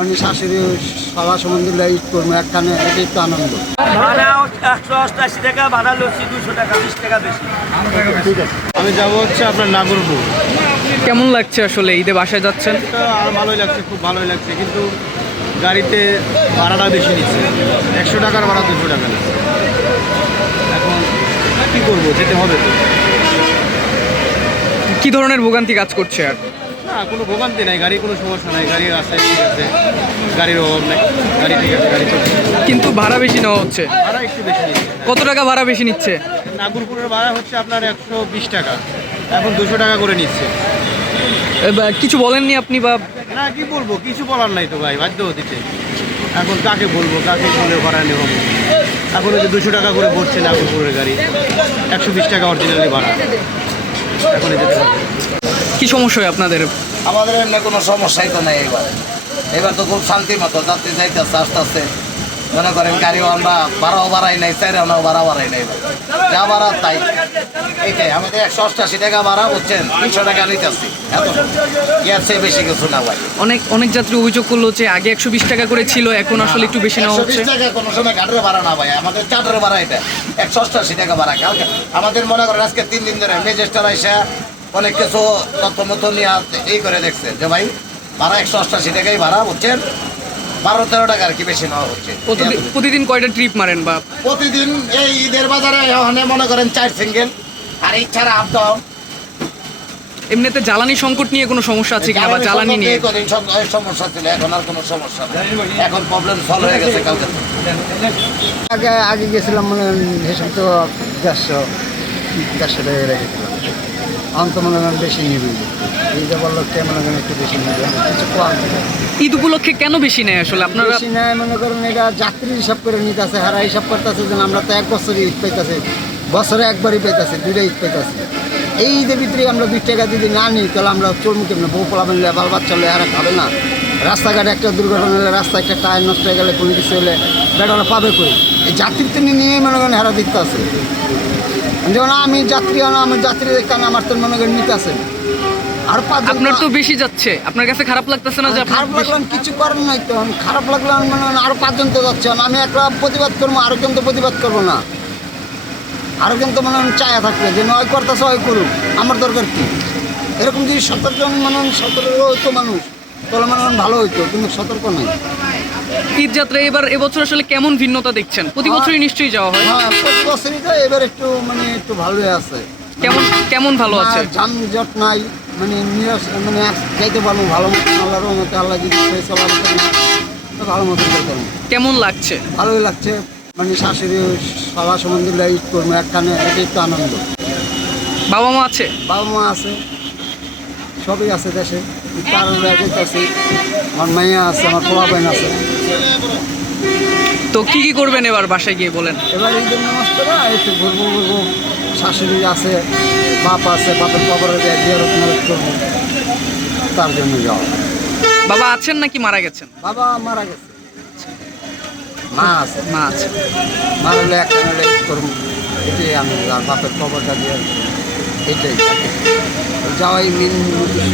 মানে শাশুড়ি সবার সম্বন্ধে ঈদ করবো একখানে, এটাই তো আনন্দ। ভাড়া 188 টাকা, ভাড়া লচ্ছি 200 টাকা, 20 টাকা বেশি। ঠিক আছে, আমি যাবো হচ্ছে আপনার নাগরপুর। কেমন লাগছে আসলে ঈদে বাসায় যাচ্ছেন? আর ভালোই লাগছে, খুব ভালোই লাগছে, কিন্তু গাড়িতে ভাড়াটা বেশি নিচ্ছে। 100 টাকার ভাড়া 200 টাকা নিচ্ছে। এখন কী করবো, যেতে হবে তো। কি ধরনের ভোগান্তি কাজ করছে? আর না, কোনো ভোগান্তি নাই, গাড়ির কোনো সমস্যা নাই, গাড়ি আছে, ঠিক আছে, গাড়ির অভাব নাই, গাড়ি ঠিক আছে, গাড়ি চলছে। কিন্তু ভাড়া বেশি নেওয়া হচ্ছে। ভাড়া একটু বেশি নিচ্ছে। কত টাকা ভাড়া বেশি নিচ্ছে? নাগরপুরের ভাড়া হচ্ছে আপনার 120 টাকা, এখন 200 টাকা করে নিচ্ছে। কিছু বলেননি আপনি? বা না, কি বলবো, কিছু বলার নাই তো ভাই, বাধ্য দিতে। এখন কাকে বলবো, কাকে বলে ভাড়া নেব? এখন ওই যে 200 টাকা করে ভরছে নাগরপুরের গাড়ি, 120 টাকা অরিজিনালি ভাড়া। এখন যেতে হবে। কি সমস্যা হয় আপনাদের? আমাদের এমনি কোনো সমস্যাই তো নেই। এবার তো খুব শান্তি মতো যাত্রী যাইতেছে আস্তে আস্তে। মনে করেন গাড়িও আমরা ভাড়াও বাড়াই নাই, চাইরাও ভাড়া বাড়াই নাই, যা ভাড়া তাই। এইটাই আমাদের 188 টাকা ভাড়া, বুঝছেন, 300 টাকা নিতেছি। এত ইয়ার চেয়ে বেশি কিছু না ভাই। অনেক যাত্রী অভিযোগ করলো যে আগে 120 টাকা করে ছিল, এখন আসলে একটু বেশি নেওয়া হচ্ছে। 120 টাকা কোনো সময় গাড়ির ভাড়া না ভাই, আমাদের চার্টার ভাড়া এটা 188 টাকা ভাড়া। কালকে আমাদের মনে করেন আজকে 3 দিন ধরে ম্যাজিস্ট্রেট আইসা অনেক কিছু তথ্য মতো নিয়ে এই করে দেখছে যে ভাই ভাড়া 188 টাকাই ভাড়া, বুঝছেন, 12-13 টাকা আর কি বেশি নেওয়া হচ্ছে। প্রতিদিন কয়টা ট্রিপ মারেন? বা প্রতিদিন এই ঈদের বাজারে ওখানে মনে করেন 4 সিঙ্গেল, আর এই ছাড়া আপ ডাউন। এমনিতে জ্বালানি সংকট নিয়ে কোনো সমস্যা আছে কিনা? বা জ্বালানি নিয়ে সমস্যা ছিল, এখন আর কোনো সমস্যা নেই, এখন প্রবলেম সলভ হয়ে গেছে কালকে। আগে গেছিলাম মনে হয় হিসাব তো 150 টাকা রেখেছিলাম। এখন তো মনে করেন বেশি নিবি, এই যে বললো কে মনে করেন একটু বেশি নিবে, কিছু কম ঈদ উপলক্ষে কেন বেশি নেয় আসলে আপনারা? বেশি নেয় মনে করেন এটা যাত্রী হিসাব করে নিতেছে, হারা হিসাব করতেছে যে আমরা তো 1 বছরই ঈদ পাইতেছি, বছরে একবারই পাইতেছি, 2টা ঈদ পাইতেছি। এই ঈদের ভিতরে আমরা 2 টাকা যদি না নিই তাহলে আমরা চলবো কেমন? বউ পোলা মিললে, বাল বাচ্চা হলে আর খাবে না। রাস্তাঘাটে একটা দুর্ঘটনা হলে, রাস্তায় একটা টায়ার নষ্ট হয়ে গেলে, কোনো কিছু হলে বেটারা পাবে কই? এই যাত্রীতে নিয়েই মনে করেন হারা দিতে আছে। যেমন আমি যাত্রী, আমি যাত্রী দেখতাম, আমার তো মনে করেন নিতে আসেন আর 5 জন। আপনার তো বেশি যাচ্ছে, আপনার কাছে খারাপ লাগতেছে না? যে খারাপ লাগলাম, কিছু করার নাই তো। খারাপ লাগলাম মানে আরো 5 জন তো যাচ্ছে, আমি একলা প্রতিবাদ করবো, আরো জন তো প্রতিবাদ করবো না। আরো কিন্তু মনে হয় চায়া থাকবে যে নয় করতেছে, হয় করুক, আমার দরকার কি? এরকম যদি 17 জন মানে 17 হইতো মানুষ, তাহলে মনে হয় ভালো হইতো, কিন্তু সতর্ক নেই। ঈদ যাত্রা এবছর আসলে কেমন ভিন্নতা দেখছেন? প্রতি বছরই নিশ্চয়ই যাওয়া হয়। হ্যাঁ, প্রতি বছরই তো, এবার একটু মানে একটু ভালোই আছে। কেমন ভালো আছে? যানজট নাই, মানে মানে যাইতে পারবো ভালো মতন, আল্লাহর রহমতে। আল্লাহ যদি চলার মতন তো ভালো মতন করতে পারবো। কেমন লাগছে? ভালোই লাগছে, মানে শাশুড়ি সবার সম্বন্ধে ঈদ করবো একখানে, এটাই তো আনন্দ। বাবা মা আছে? বাবা মা আছে, সবই আছে দেশে। কারণ আছে, আমার মাইয়া আছে, আমার পোলা বোন আছে। তো কি করবেন এবার বাসায় গিয়ে বলেন? এবার ঈদের নামাজ পড়া একটু ঘুরবো। শাশুড়ি আছে, বাপ আছে, বাপের কবরে জিয়ারত করবো, তার জন্য যাওয়া। বাবা আছেন নাকি মারা গেছেন? বাবা মারা গেছে, মা আছে। মারলে একখানে করবো, এটাই আমি আর বাপের কবরটা দিয়ে, এটাই যাওয়াই মেন উদ্দেশ্য।